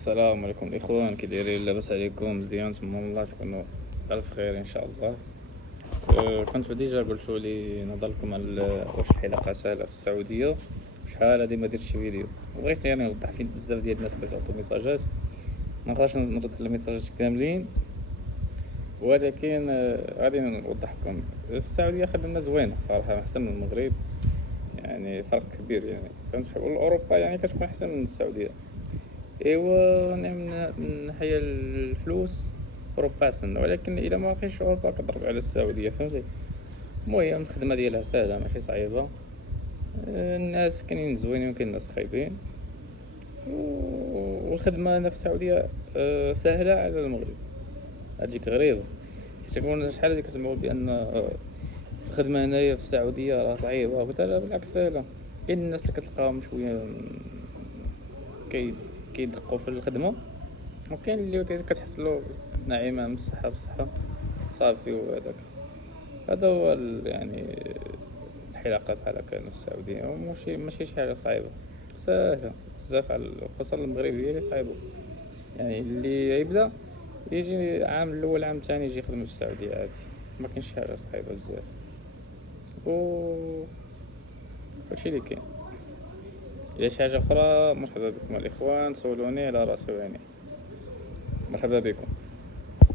السلام عليكم الاخوان، كي دايرين؟ لاباس عليكم؟ مزيان؟ نتمنى الله تكونوا الف خير ان شاء الله. كنت ديجا قلت لي نهضر لكم على واش الحلاقه سهله في السعوديه. شحال هادي ما درتش شي فيديو، وبغيت يعني نوضح فين بزاف ديال الناس كيعطيو ميساجات. ما نقدرش نرد على الميساجات كاملين، ولكن غادي نوضح لكم. في السعوديه خدمه زوينه صراحه، احسن من المغرب، يعني فرق كبير يعني. فهمت؟ اوروبا يعني كتكون احسن من السعوديه. ايوا يعني من ناحية الفلوس اوروبا احسن، ولكن الا ما بقيتش اوروبا كضرب على السعودية. فهمتي؟ المهم الخدمة ديالها ساهلة ماشي صعيبة. الناس كاينين زوينين وكاين ناس خايبين، والخدمة هنا في السعودية سهلة على المغرب. هاديك غريبة، حيت كون شحال هادي كنسمعو بان الخدمة هنايا في السعودية راه صعيبة وكذا. لا بالعكس سهلة. كاين الناس اللي كتلقاهم شوية كي كيدقوا في الخدمة، وكاين اللي كتحصلو ناعمة من الصحة بالصحة صافي. وهداك هذا هو يعني الحلاقة بحال هكا هنا في السعودية. ماشي شي حاجة صعيبة، ساهلة بزاف، على خصوصا المغرب هي اللي صعيبة. يعني اللي يبدا يجي عام الأول عام الثاني يجي يخدم في السعودية عادي، ما كاينش شي حاجة صعيبة بزاف. و هادشي اللي كاين. إلا شي حاجة أخرى مرحبا بكم الإخوان، سولوني على راسي وعيني. مرحبا بكم.